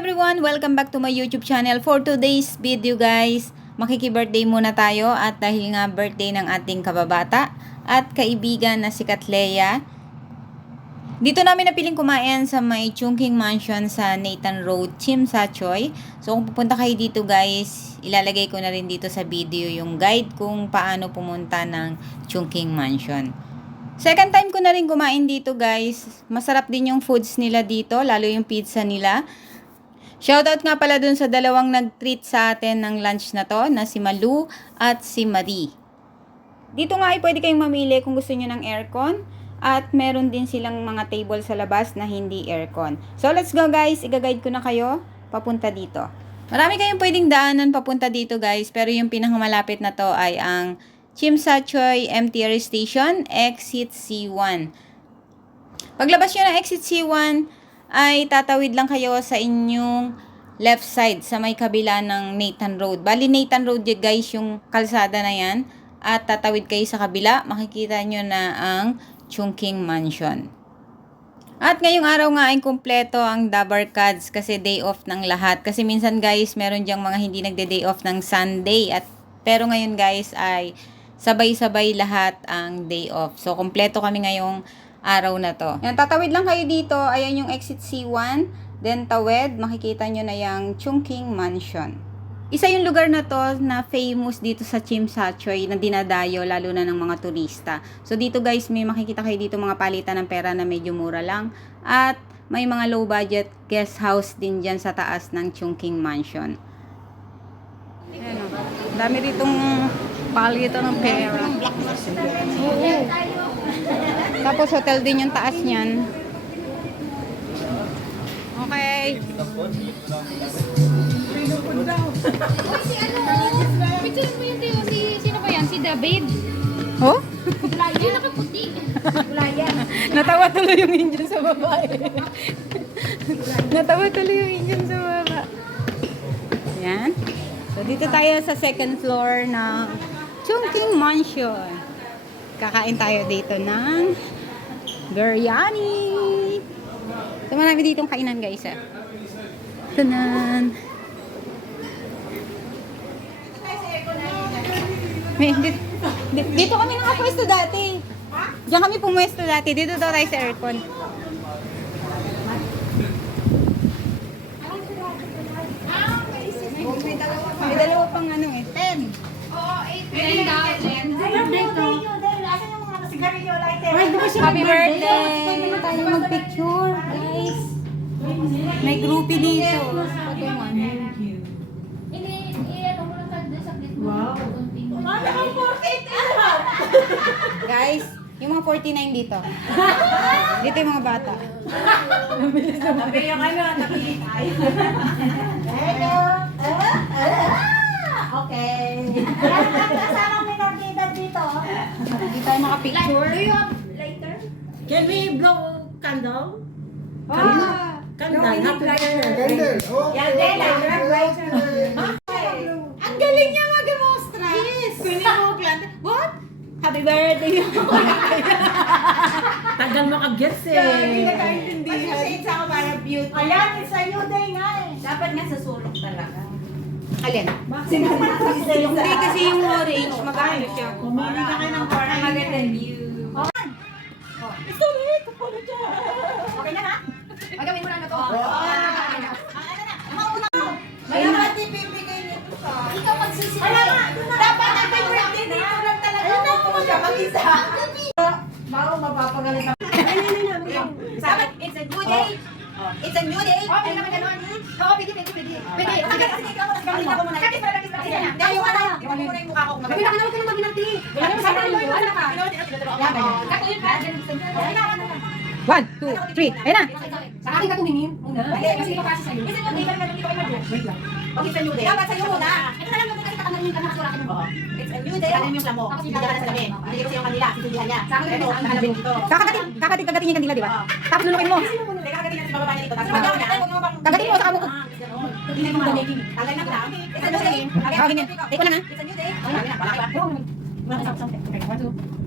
everyone! Welcome back to my YouTube channel. For today's video guys, makiki-birthday muna tayo at dahil nga birthday ng ating kababata at kaibigan na si Katleya, dito namin napiling kumain sa may Chungking Mansion sa Nathan Road, Chimsachoy. So kung pupunta kayo dito guys, ilalagay ko na rin dito sa video yung guide kung paano pumunta ng Chungking Mansion. Second time ko na rin kumain dito guys. Masarap din yung foods nila dito, lalo yung pizza nila. Shoutout nga pala dun sa dalawang nag-treat sa atin ng lunch na to, na si Malu at si Marie. Dito nga ay pwede kayong mamili kung gusto nyo ng aircon. At meron din silang mga table sa labas na hindi aircon. So let's go guys, i-guide ko na kayo papunta dito. Marami kayong pwedeng daanan papunta dito guys, pero yung pinakamalapit na to ay ang Chimsachoy MTR Station, Exit C1. Paglabas nyo ng Exit C1, ay tatawid lang kayo sa inyong left side sa may kabila ng Nathan Road. Bali Nathan Road guys yung kalsada na yan. At tatawid kayo sa kabila, makikita nyo na ang Chungking Mansion. At ngayong araw nga ay kumpleto ang Dabarkads kasi day off ng lahat. Kasi minsan guys, meron diyang mga hindi nagde-day off ng Sunday. Pero ngayon guys ay sabay-sabay lahat ang day off. So kumpleto kami ngayong araw na to. Yan, tatawid lang kayo dito. Ayan yung exit C1. Then tawid, makikita nyo na yung Chungking Mansion. Isa yung lugar na to na famous dito sa Chimsachoy na dinadayo lalo na ng mga turista. So dito guys, may makikita kayo dito mga palitan ng pera na medyo mura lang. At may mga low budget guest house din dyan sa taas ng Chungking Mansion. Ayan o. Dami ditong palitan ng pera. Oo. Tapos hotel din yung taas niyan. Okay. Picture mo yun, Teo. Sino ba yan? Si David. Oh? Yung nakaputi. Natawa tuloy yung engine sa babae. Natawa tuloy yung engine sa baba. Yan. So dito tayo sa second floor ng Chungking Mansion. Kakain tayo dito ng biryani. So marami ditong kainan guys eh. Tanan. Dito kami nakapwesto dati. Diyan kami pumwesto dati. Dito daw tayo sa aircon. May dalawa pang ano eh. 10. Oo, 8. Happy birthday! Tayo mag-picture, guys. May groupie dito. Patungan. Hindi, ano mo lang sa plate mo. Wow. Guys, yung mga 49 dito. Dito yung mga bata. Sabi yung ano, nakikitay. Hello. Okay. Kasama may nakita dito. Hindi tayo makapicture. Do you have lighter? Can we blow candle? Ah! Candle, not lighter. Oh, Yan, Dela. Ang galing niya mag-demonstra. Yes. What? Happy birthday. Tagal makagets eh. Hindi na tayo intindihan. Kasi it's ako para beauty. Ayan, it's a new day nga eh. Dapat nga sa sulok talaga. Alin? Hindi kasi yung orange, magkano siya. Pumili ka kayo ng parang Maganda view. It's too late. Okay na ha? Magawin mo na to. May naman ipipigay nito sa... Ikaw magsisimula. Wala nga! Dapat happy birthday dito lang talaga. Ayun na ako siya mag-isa. Mao, mapapagalit ako. Dapat, it's a new day. It's a new day. Oh, pwede naman ganun. Oo, pwede. Pwede. Kakita ko muna. Kakita ko muna. Dahil yung ano, yung muna yung mukha ko. Pwede ka naman mag-inati. Wala naman sa akin. Wala ka. Kato yun ba? 1, 2, 3. Ayun na. Sa akin ka tumingin. Una. Kasi ikaw kasi sa'yo. It's a new day. Wait lang. Okay, it's a new day. Dapat sa'yo muna. Ito na lang yung kasi katangalin ka na sa akin mo. It's a new day. Alam yung plamo. Hindi ka na sasabihin. Hindi ko yung kanila. Sisindihan niya. Sa akin ito, ang nakalabing dito. Kagating yung kandila, di ba? Tapos nunukin mo. Teka, kagating natin bababa niya dito. Tapos magawa niya. Kagating mo sa kamukha. Hindi mo na making. Tagay na ko na. It's a new day. Kagating yan. Take ko lang ha. It's a new day. Wala ka ba? Wala ka sa Okay, 1, 2.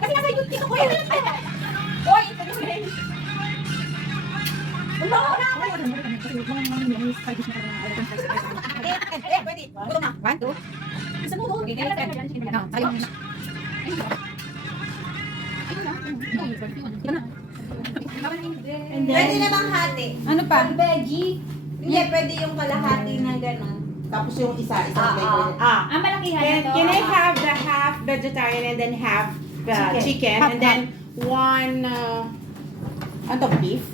Kasi nasa YouTube ko yun. Oy, it's a new day. Pwede. Gutom na. 1, 2. Isa mo, no? Sayang. Pwede namang hati. Ano pa? Veggie. Hindi, pwede yung kalahati na gano'n. Tapos yung isang flavor. Ang malakihan na to. Can I have the half vegetarian and then half chicken Half, and then one ano to, beef?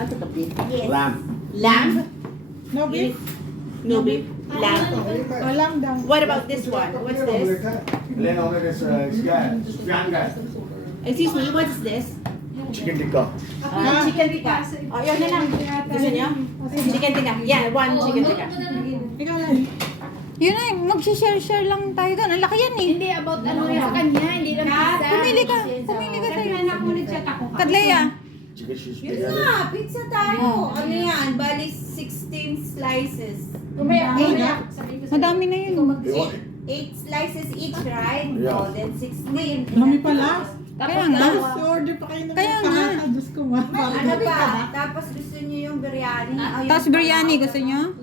Ano to, beef? Yes. Lamb. Lamb? No beef? No beef. Lamb. Lamb daw. What about this one? What's this? Then on it is Sufyan guy. Excuse me, what is this? Chicken tikka. Chicken tikka. Oh, yun na lang. Gusto niyo? Chicken tikka. Yeah, one chicken tikka. Ikaw lang. Yun na, mag-share lang tayo doon. Ang laki yan eh. Hindi about ano yan sa kanya, hindi lang pizza. Pumili ka sa'yo. Kadleya. Chicken shish Yun biryani. na, pizza tayo. Ano yan? Bali 16 slices. Madami na yun. You want 8 slices each, right? Yeah. Oh, then 16. Dami pala. Kaya nga. Order pa kayo ng Kaya nga. Diyos ko ma. Ano pa? Tapos gusto niyo yung biryani. Tapos biryani, gusto nyo?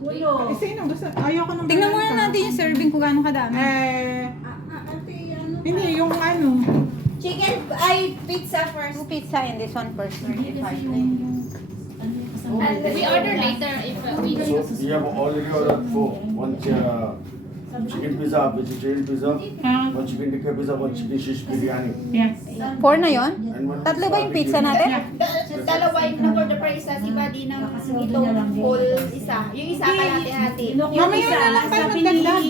Eh, sino gusto? Ayoko ng Tingnan biryani muna pa. natin yung serving kung gaano kadami. Hindi, yung ano. Chicken, ay, pizza first. 2 pizza and this one first. We order later if we So we have already ordered 4. One chicken pizza, vegetarian pizza, one chicken tikka pizza, one chicken shish biryani. Yes. 4 na yon? And one Tatlo ba yung pizza natin? Dalawa yung nag-order pa isa, si Buddy ng itong whole isa. Yung isa kalahati-hati. Mamaya na lang tayo magdagdag.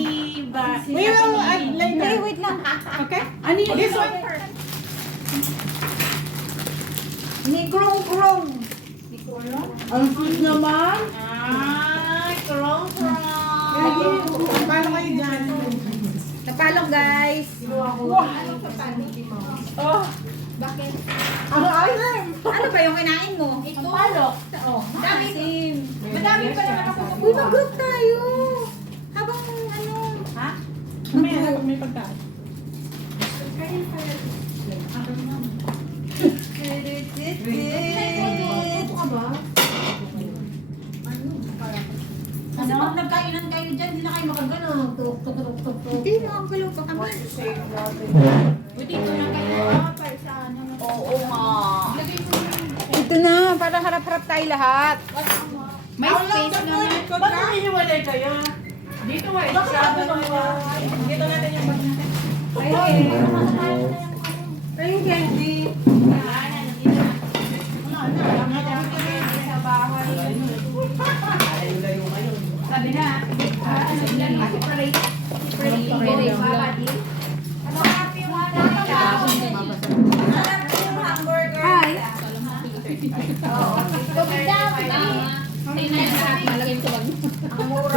We will add Hindi, later. wait lang. Okay? Ano yun? This one first. Ni krong-krong. Ang sweet naman. Ay, krong-krong. Paano kayo dyan? Napalong guys. Bakit? Ang alam. Ano ba yung kinain mo? Ito. Palok. Madami. Madami pa naman ako. Uy, mag-group tayo. Habang ano. Ha? Mamaya na may pagkain. Kasi pag nagkainan kayo dyan, hindi na kayo makagano. Tuk. Hindi, makagalaw pa kami. Dito na kayo. Sa ano. Oo nga. Ito na, para harap-harap tayo lahat. May space naman. Ba't hiniwalay kayo? Dito nga, isa. Dito natin yung bag natin. Ayun, candy. Sabi na. Separate. Hanap ko yung hamburger. Hi. Tingnan yung lahat. Malagay mo sa bag. Ang mura.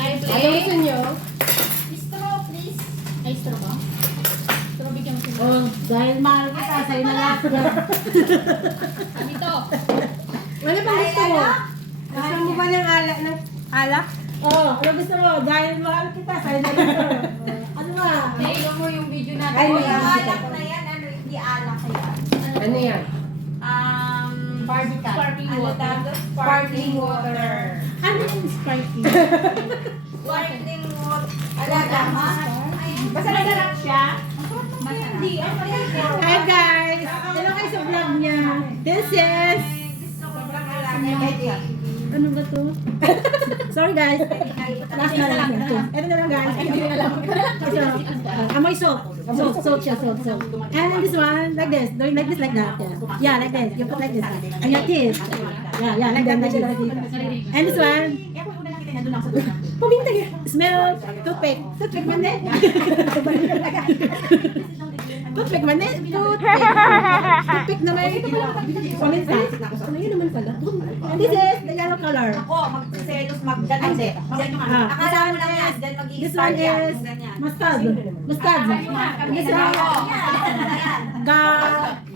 Ano gusto nyo? Straw, please. Ay, straw ba? Straw, bigyan mo sila. Oh, dahil mahal kita, sa'yo na lahat. Dito. Ano ba gusto mo? Gusto mo ba ng Alak? Oo, ano gusto mo? Dahil mahal kita, sa'yo na lahat. Ano ba? Tingnan mo yung video natin. Ay, yung alak na yan, ano, hindi alak yan. Ano yan? Barbican. Sparkling Ano water. tawag? Sparkling water. Ano yung spiky? Sparkling water. Alaga, ha? Basta nasarap siya. Hindi, ano yan? Hi guys! Hello kayo sa vlog niya. This is... Gusto ko lang alaga. Ano ba to? Sorry guys. Last na lang. Ito na lang guys. Ito. Amoy salt. Salt siya, salt. And this one, like this. Doing like this, like that. Yeah, like this. You put like this. And your teeth. Yeah, like that, like this. And this one. Pumintag. Smell toothpick. Toothpick man din. Toothpick man din. Toothpick na may solid size. Ano yun naman pala? And this is the yellow color. Ako, magselos, magganon. Akala mo lang yan, then This one is mustard. Mustard. This one,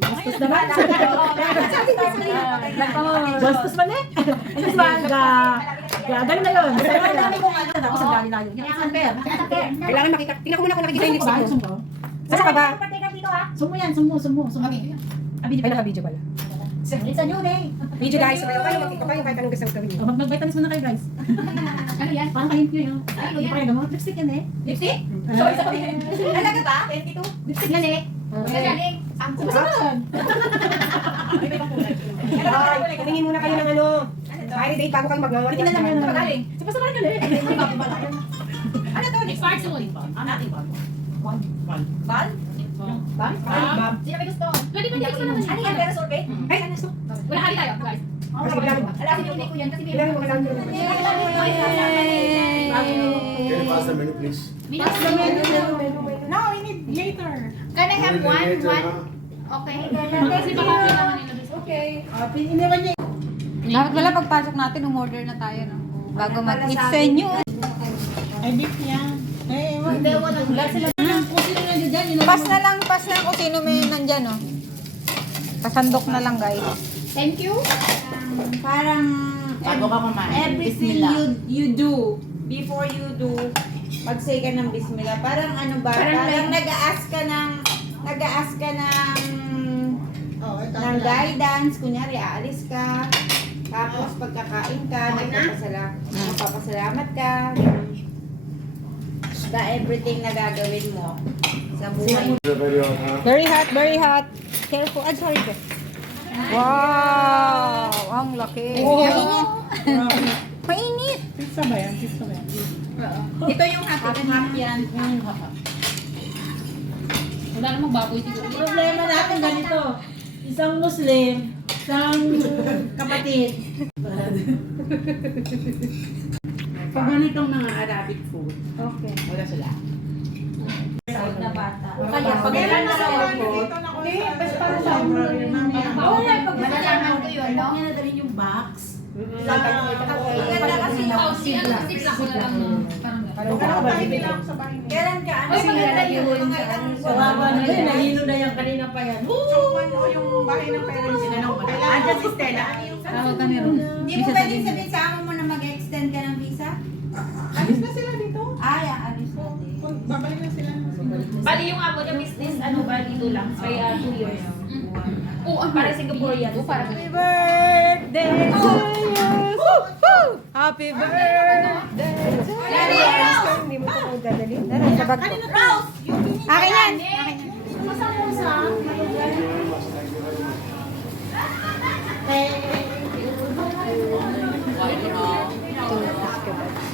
bastos naman. Bastos man eh. This one, galing na yun. Tapos ang galing na yun. Kailangan makita. Tingnan ko muna kung nakikita yung lipstick ko. Saan ka ba? Sumo yan, sumo. Okay. Video pala. Video pala. It's a new day. Video guys, sabayan kayo, magkita kayo kahit anong gusto gawin niyo. Mag-vitamins muna kayo guys. Ano yan? Parang kayo yun. Ano Hindi yan? pa kayo gamot. Lipstick yan eh. Lipstick? So, isa pa din. Talaga ba? 22? Lipstick yan eh. Galing. Ang Sumasalan. Ay, tumingin muna kayo ng ano. Expiry date bago kayo mag-ngawan. Tingnan lang yun. Galing. Si Pastor Mark yun eh. Ano to? Expired soon. Bal? Bal? Sino may gusto? Pwede ba next naman? Ano yan? Pero sorbet? Ay, ano gusto? Wala hali tayo, guys. Kasi bilang. Alam ko yung ko yan kasi may Bilang mo lang yun. Can you pass the menu, please? No, we need later. Can I have one? Later, One? ha? Okay. Kasi baka kailangan nila. Okay. Iniwan niya. Dapat wala pagpasok natin, umorder na tayo, no? Bago mag-meet sa inyo. Ay, beef yan. Eh, ewan. Wala sila. Kung sino nandiyan dyan, yun ang- Pas na lang kung sino may nandyan, no? Pasandok na lang, guys. Thank you. Parang Bago ka kumain, everything you do before you do, mag-say ka ng bismillah. Parang ano ba? Parang nag-a-ask ka ng guidance. Kunyari, aalis ka. Tapos pagkakain ka, nagpapasalamat ka. Basta everything na gagawin mo sa buhay. Very hot, huh? Very hot, very hot. Careful. Ah, sorry. Wow! Ang laki. Mainit. Mainit. Pizza ba yan? Pizza ba yan? Ito yung half yan. Wala namang baboy siguro. Problema natin ganito. Isang Muslim, isang kapatid. Pag ganitong mga Arabic food, Okay. wala sila. Na bata. O kaya, pag ilan na sa Hindi, basta para sa Malalaman ko yun, no? Niya na dalhin yung box. Maganda kasi Oh, si ano, si Black ko na lang. Parang Kailan ka? Ano Ay, maganda yun. Mga ilang Kawawa na yun. Nahilo na yung kanina pa yan. yung bahay ng parents nila nung Andiyan si Stella. Tawag kami ron. Hindi mo pwedeng sabihin sa amo mo na mag-extend ka ng visa? Alis na sila dito. Ay, aalis natin. Babalik na sila. Bali yung amo niya business, ano ba, dito lang, kaya 2 years. Oo, ang Para Singaporean. para Happy birthday to you! Happy birthday to you! Hindi mo ito dadali. Dara, sa bag ko. Akin yan! Akin yan.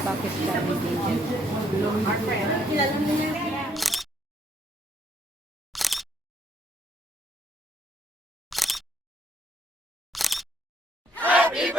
Pakistani Indian. Happy